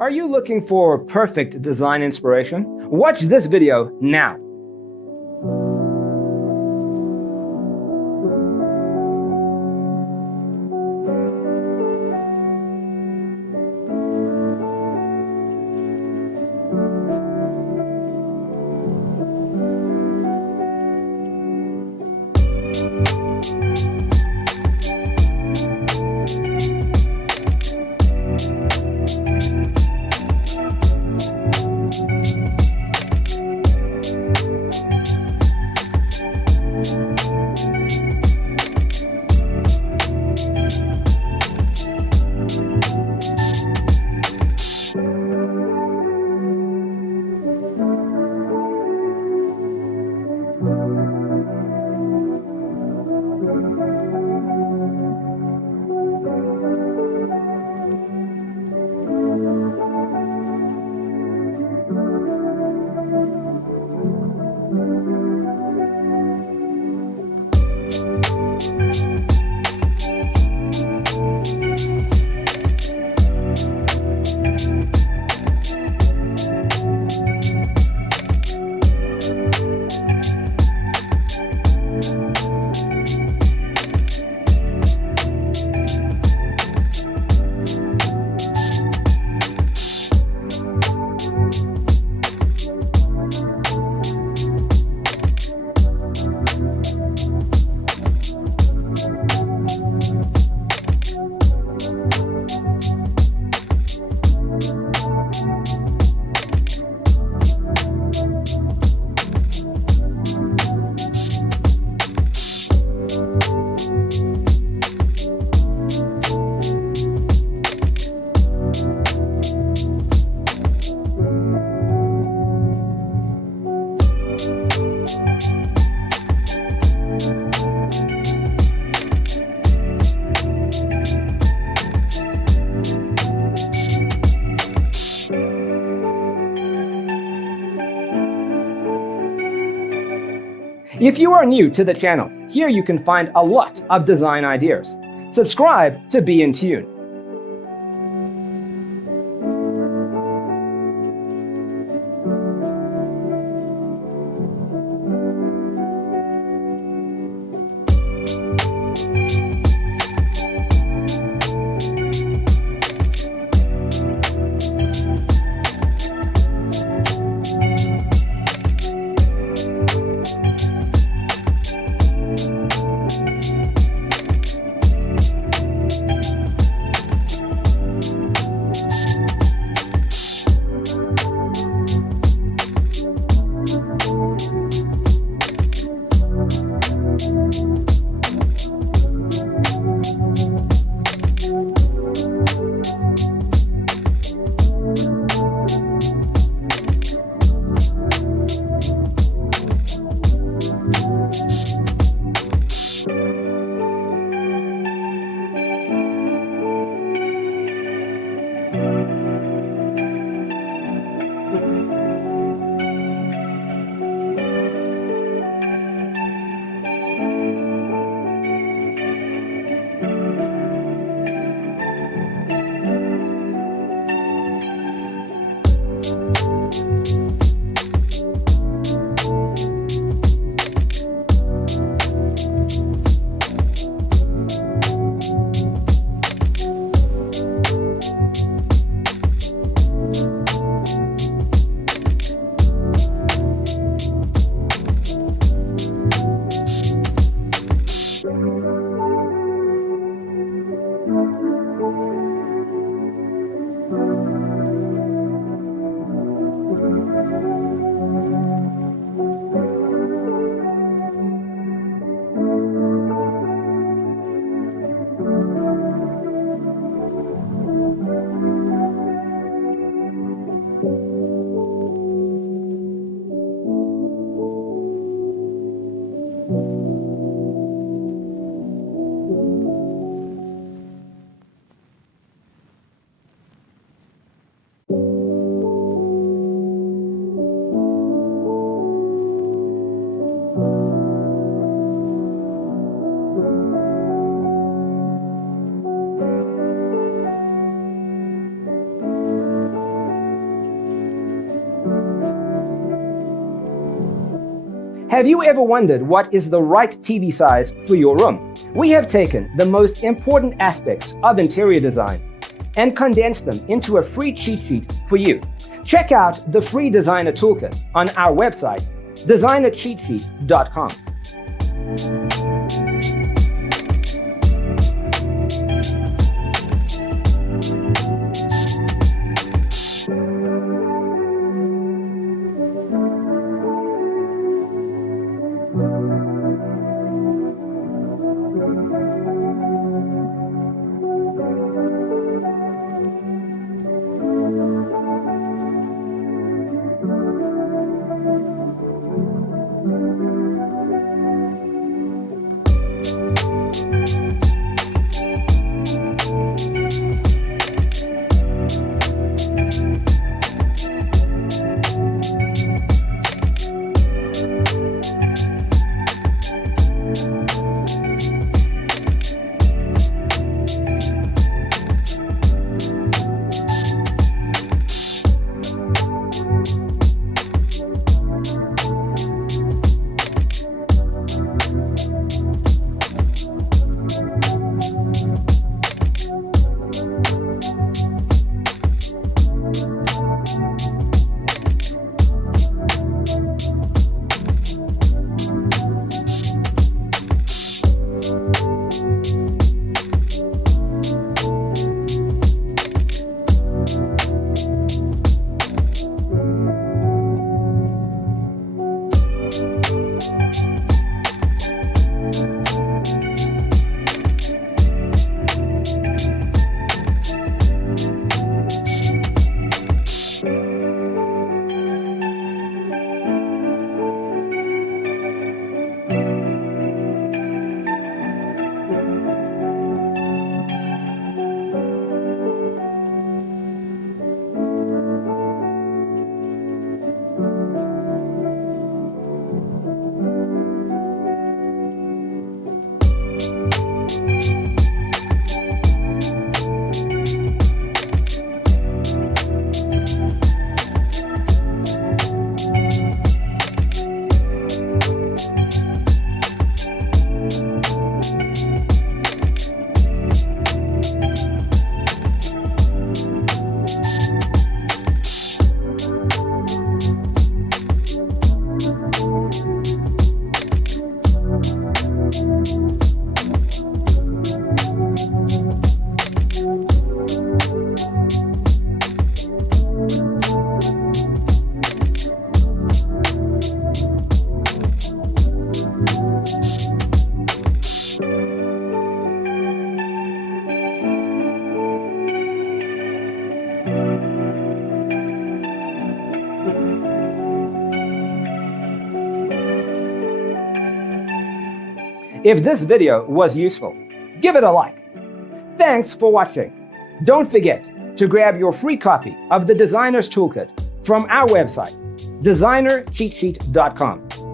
Are you looking for perfect design inspiration? Watch this video now. If you are new to the channel, here you can find a lot of design ideas. Subscribe to be in tune. Have you ever wondered what is the right TV size for your room? We have taken the most important aspects of interior design and condensed them into a free cheat sheet for you. Check out the free designer toolkit on our website, designercheatsheet.com. If this video was useful, give it a like. Thanks for watching. Don't forget to grab your free copy of the Designer's Toolkit from our website, designercheatsheet.com.